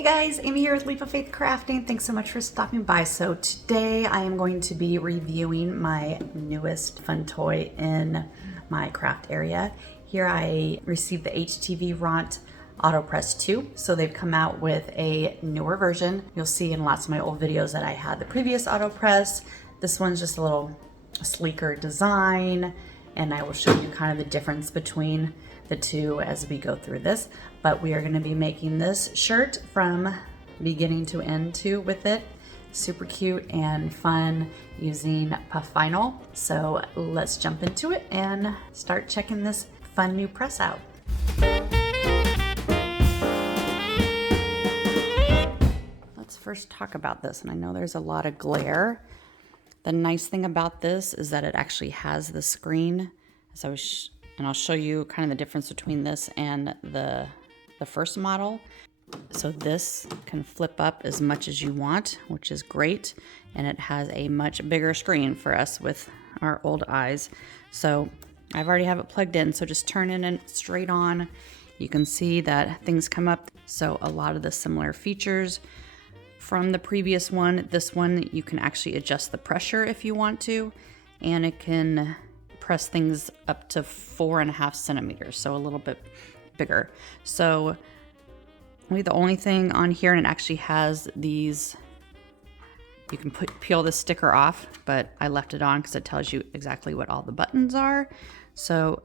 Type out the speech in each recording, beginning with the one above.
Hey guys, Amy here with Leap of Faith Crafting. Thanks so much for stopping by. So today I am going to be reviewing my newest fun toy in my craft area. Here I received the HTV Ront Auto Press 2. So they've come out with a newer version. You'll see in lots of my old videos that I had the previous Auto Press. This one's just a little sleeker design, and I will show you kind of the difference between the two as we go through this. But we are going to be making this shirt from beginning to end too with it. Super cute and fun using puff vinyl. So let's jump into it and start checking this fun new press out. Let's first talk about this, and I know there's a lot of glare. The nice thing about this is that it actually has the screen. And I'll show you kind of the difference between this and the first model. So this can flip up as much as you want, which is great. And it has a much bigger screen for us with our old eyes. So I've already have it plugged in. So just turn it in straight on. You can see that things come up. So a lot of the similar features from the previous one. This one, you can actually adjust the pressure if you want to, and it can press things up to 4.5 centimeters, so a little bit bigger. So the only thing on here, and it actually has these, you can peel the sticker off, but I left it on because it tells you exactly what all the buttons are. So,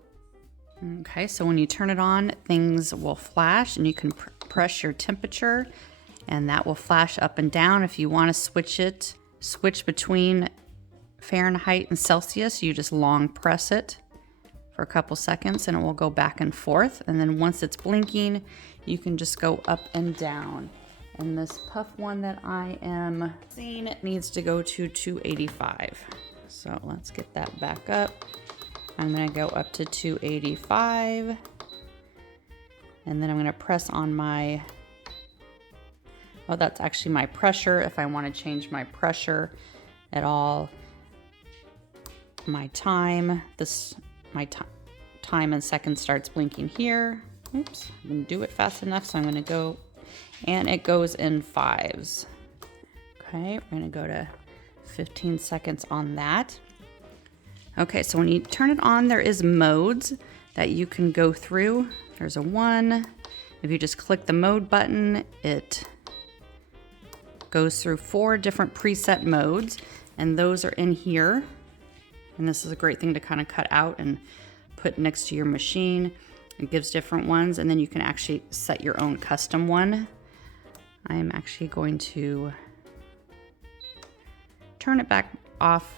okay, so when you turn it on, things will flash, and you can press your temperature, and that will flash up and down. If you want to switch between Fahrenheit and Celsius, you just long press it for a couple seconds and it will go back and forth. And then once it's blinking, you can just go up and down. And this puff one that I am seeing, it needs to go to 285. So let's get that back up. I'm gonna go up to 285. And then I'm gonna press on my, oh, that's actually my pressure. If I want to change my pressure at all, my time, time and seconds starts blinking here. Oops, I didn't do it fast enough, so I'm going to go, and it goes in 5s. Okay, we're going to go to 15 seconds on that. Okay, so when you turn it on, there is modes that you can go through. There's a 1. If you just click the mode button, it goes through 4 different preset modes, and those are in here. And this is a great thing to kind of cut out and put next to your machine. It gives different ones, and then you can actually set your own custom one. I am actually going to turn it back off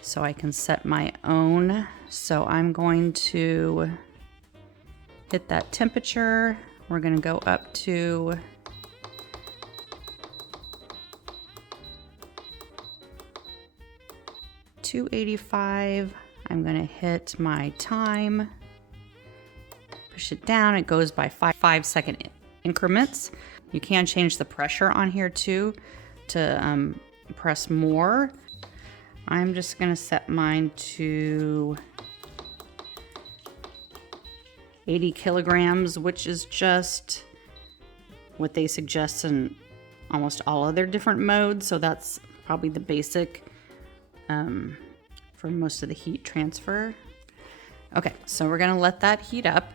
so I can set my own. So I'm going to hit that temperature. We're going to go up to 285. I'm going to hit my time, push it down. It goes by 5-second increments. You can change the pressure on here too to press more. I'm just going to set mine to 80 kilograms, which is just what they suggest in almost all of their different modes. So that's probably the basic for most of the heat transfer. Okay, so we're gonna let that heat up.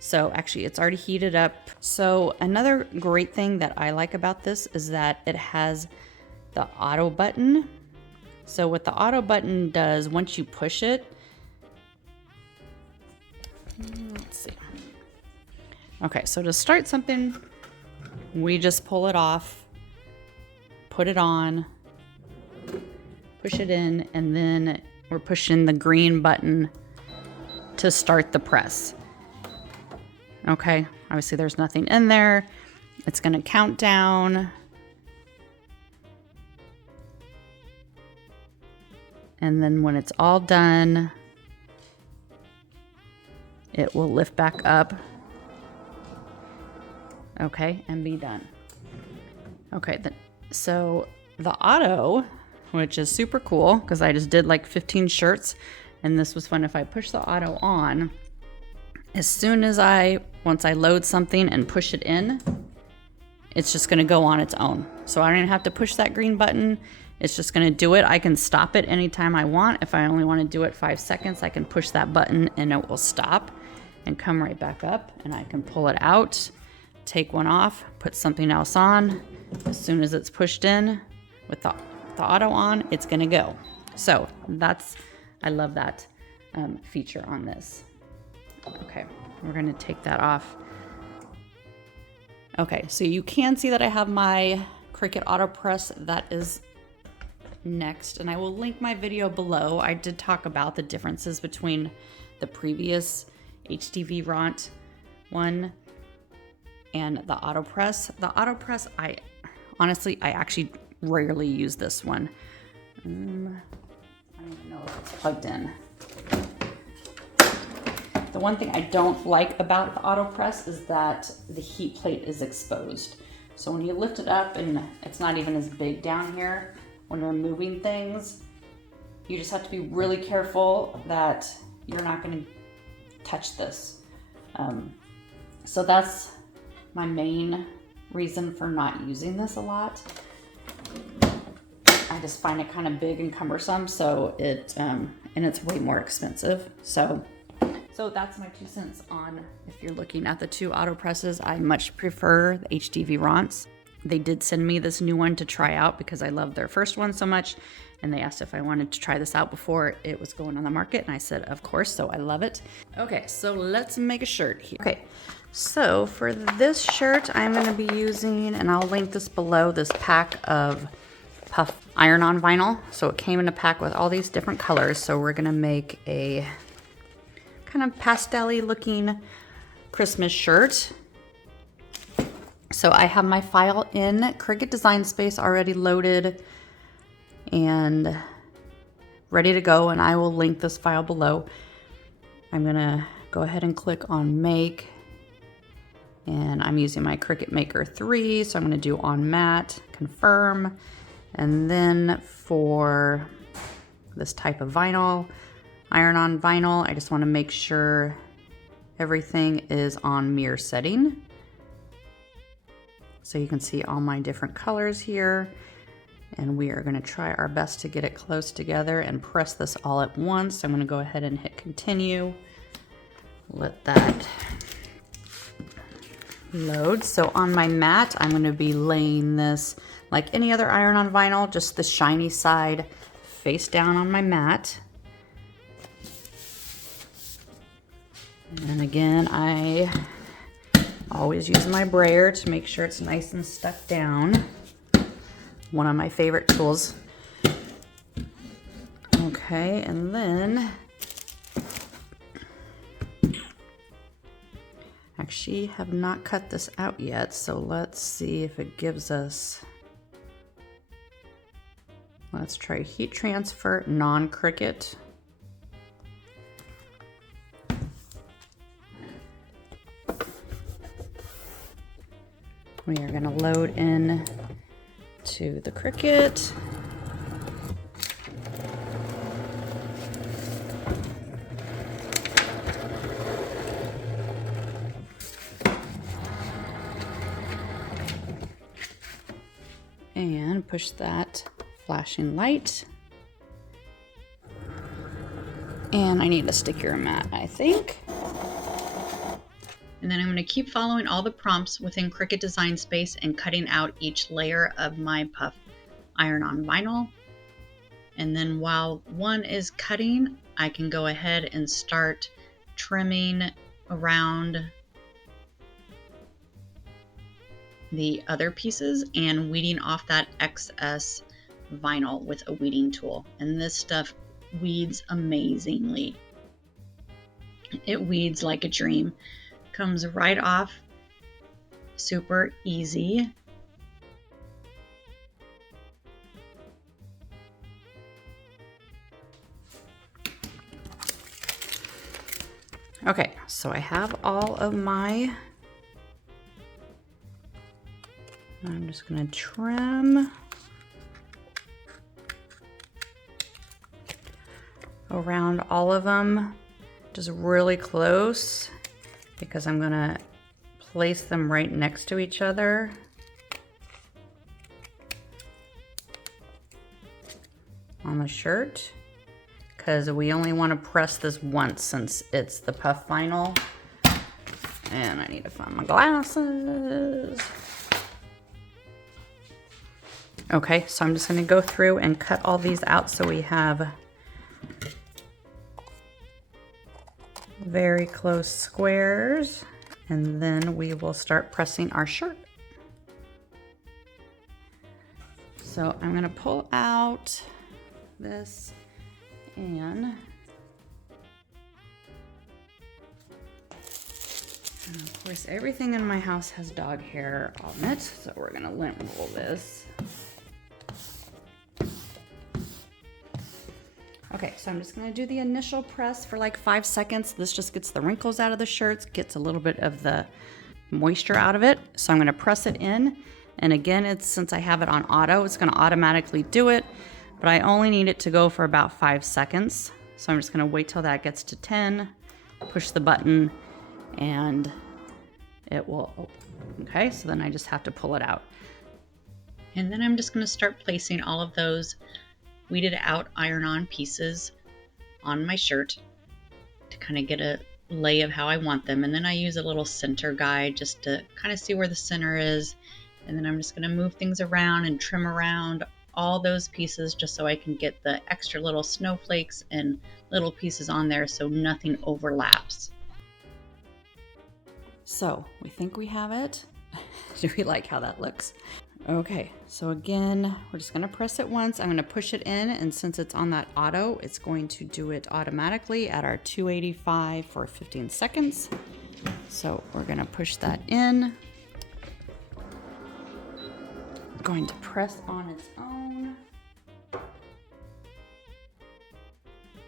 So actually it's already heated up. So another great thing that I like about this is that it has the auto button. So what the auto button does, once you push it, let's see. Okay, so to start something, we just pull it off, put it on, push it in, and then we're pushing the green button to start the press. Okay, obviously there's nothing in there. It's gonna count down. And then when it's all done, it will lift back up. Okay, and be done. Okay, so the auto, which is super cool because I just did like 15 shirts, and this was fun. If I push the auto on, as soon as once I load something and push it in, it's just gonna go on its own. So I don't even have to push that green button. It's just gonna do it. I can stop it anytime I want. If I only wanna do it 5 seconds, I can push that button and it will stop and come right back up, and I can pull it out, take one off, put something else on. As soon as it's pushed in with the auto on, it's gonna go. So I love that feature on this. Okay, we're gonna take that off. Okay, so you can see that I have my Cricut Autopress that is next, and I will link my video below. I did talk about the differences between the previous HTV Ront one and the Autopress. The Autopress, I actually rarely use this one. I don't even know if it's plugged in. The one thing I don't like about the Autopress is that the heat plate is exposed. So when you lift it up and it's not even as big down here, when you're moving things, you just have to be really careful that you're not going to touch this. So that's my main reason for not using this a lot. I just find it kind of big and cumbersome, so and it's way more expensive. So that's my 2 cents on if you're looking at the two Autopresses. I much prefer the HTV Ronts. They did send me this new one to try out because I loved their first one so much, and they asked if I wanted to try this out before it was going on the market, and I said of course, so I love it. Okay, so let's make a shirt here. Okay, so for this shirt I'm going to be using, and I'll link this below, this pack of puff iron-on vinyl. So it came in a pack with all these different colors, so we're going to make a kind of pastel-y looking Christmas shirt. So I have my file in Cricut Design Space already loaded and ready to go, and I will link this file below. I'm gonna go ahead and click on Make, and I'm using my Cricut Maker 3, so I'm gonna do on matte, confirm, and then for this type of vinyl, iron-on vinyl, I just want to make sure everything is on mirror setting. So you can see all my different colors here, and we are going to try our best to get it close together and press this all at once. I'm going to go ahead and hit continue. Let that load. So on my mat, I'm going to be laying this like any other iron-on vinyl, just the shiny side face down on my mat. And again, I always use my brayer to make sure it's nice and stuck down. One of my favorite tools. Okay, and then actually have not cut this out yet, so let's see if it gives us. Let's try heat transfer non-Cricut. We are going to load in to the Cricut. And push that flashing light. And I need a stickier mat, I think. And then I'm going to keep following all the prompts within Cricut Design Space and cutting out each layer of my puff iron-on vinyl. And then while one is cutting, I can go ahead and start trimming around the other pieces and weeding off that excess vinyl with a weeding tool. And this stuff weeds amazingly. It weeds like a dream. Comes right off, super easy. Okay, so I have all of my, I'm just gonna trim around all of them, just really close. because I'm gonna place them right next to each other. On the shirt, because we only want to press this once since it's the puff vinyl. And I need to find my glasses. Okay, so I'm just going to go through and cut all these out so we have very close squares, and then we will start pressing our shirt. So I'm going to pull out this, and of course everything in my house has dog hair on it, so we're gonna lint roll this. Okay, so I'm just gonna do the initial press for like 5 seconds. This just gets the wrinkles out of the shirts, gets a little bit of the moisture out of it. So I'm gonna press it in, and again, since I have it on auto, it's gonna automatically do it. But I only need it to go for about 5 seconds. So I'm just gonna wait till that gets to 10, push the button, and it will open. Okay, so then I just have to pull it out. And then I'm just gonna start placing all of those weeded out iron-on pieces on my shirt to kind of get a lay of how I want them. And then I use a little center guide just to kind of see where the center is. And then I'm just gonna move things around and trim around all those pieces just so I can get the extra little snowflakes and little pieces on there so nothing overlaps. So we think we have it. Do we like how that looks? Okay, so again, we're just gonna press it once. I'm gonna push it in, and since it's on that auto, it's going to do it automatically at our 285 for 15 seconds. So we're gonna push that in. Going to press on its own.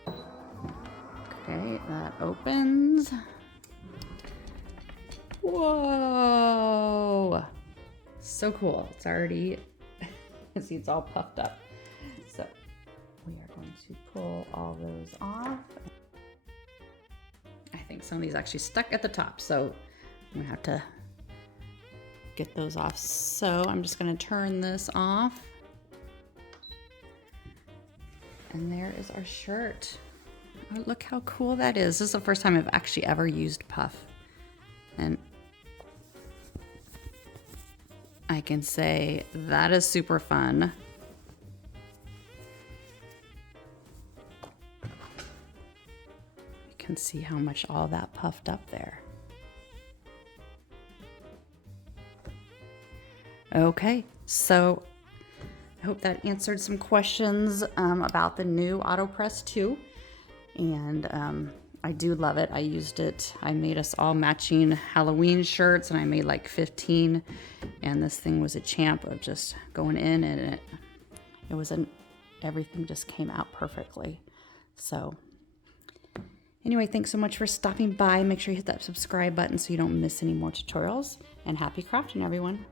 Okay, that opens. Whoa! So cool. It's already, see, it's all puffed up. So we are going to pull all those off. I think some of these actually stuck at the top, so I'm gonna have to get those off. So I'm just gonna turn this off. And there is our shirt. Oh, look how cool that is. This is the first time I've actually ever used puff. And I can say that is super fun. You can see how much all that puffed up there. Okay, so I hope that answered some questions about the new Autopress 2. And I do love it. I used it. I made us all matching Halloween shirts, and I made like 15. And this thing was a champ of just going in, and it was everything just came out perfectly. So anyway, thanks so much for stopping by. Make sure you hit that subscribe button so you don't miss any more tutorials. And happy crafting, everyone.